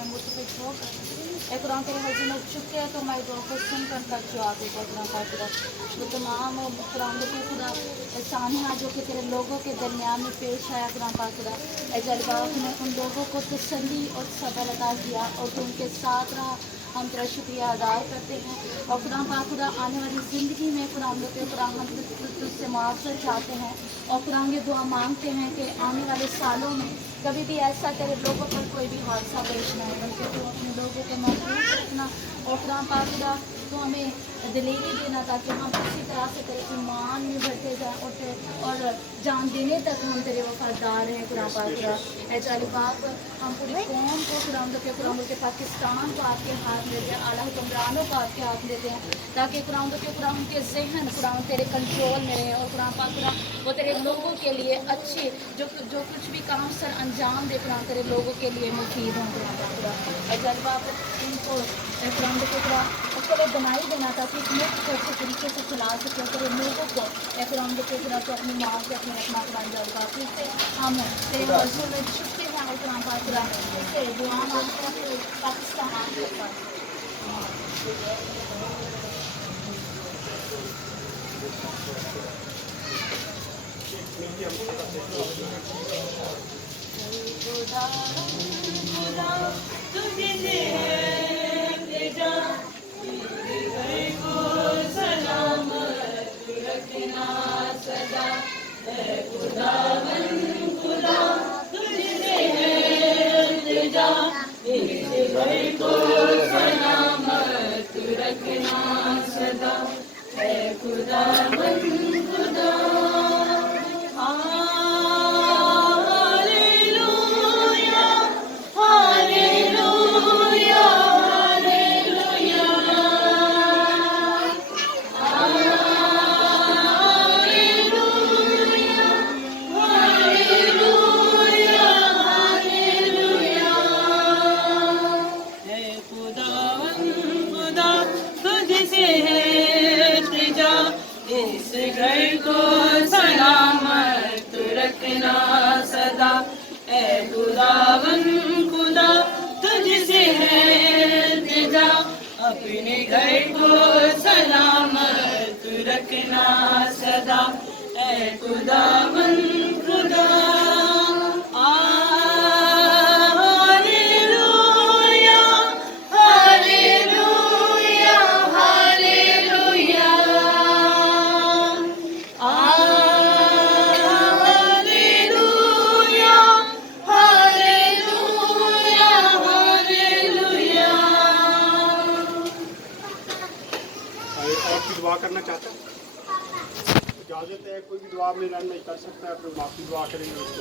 में मुतफिक होकर कुरान तेरे हज़ूर में चुके हैं तो हमारी दुआ को सुनकर तक जवाब देगा कुरान का खुदा। वो तमाम कुरान के खुदा सानिया जो कि तेरे लोगों के दरमियान में पेश आया कुरान का खुदा, जलबाग ने उन लोगों को तसल्ली और सब्र अता किया और तू उनके साथ रहा। हम तेरा शुक्रिया अदा करते हैं और खुदा पाक खुदा आने वाली ज़िंदगी में कुरान के कुरान हम तुझसे मुआवजा चाहते हैं और कुरान ये दुआ मांगते हैं कि आने वाले सालों में कभी भी ऐसा तेरे लोगों पर कोई भी हादसा पेश न आए, बल्कि तू अपने लोगों को महफूज रखना और खुदा पाक खुदा तो हमें दिलेरी देना ताकि हम इसी तरह से तेरे ईमान में बढ़ते जाएँ और जान देने तक हम तेरे वफादार हैं खुदा पाक खुदा। ऐ जाली बाप हम पूरी कौम को कुरान के पाकिस्तान को आपके हाथ में देते हैं, आला हुक्मरानों को आपके हाथ में देते हैं ताकि कुरान के जहन कुरान तेरे कंट्रोल में रहे और कुरान पाक खुदा वो तेरे लोगों के लिए अच्छे जो कुछ भी काम सर अंजाम दे कुरान तेरे लोगों के लिए मुफीद हों कुरान पाक खुदा। ऐ जाली बाप इनको कुरान के खुदा अक्ल बनाई देना ताकि इस मुल्क को अच्छे तरीके से चला सके तेरे लोगों को कुरान के खुदा को अपनी माँ से अपने रखना कुरान जाएगा फिर हम तेरे हज़ूर में झुकते हैं और कुरान पाक खुदा इससे दुआ मांगते हैं पाकिस्तान के पास। इस घर को सलामत रखना सदा, ऐ खुदावन खुदा तुझसे है इल्तिजा, अपने घर को सलामत रखना सदा, ऐ खुदावन खुदा। दुआ करना चाहता हूँ, इजाज़त है, कोई भी दुआ में रन नहीं कर सकता है, अपनी माफ़ी दुआ करेंगे उसको।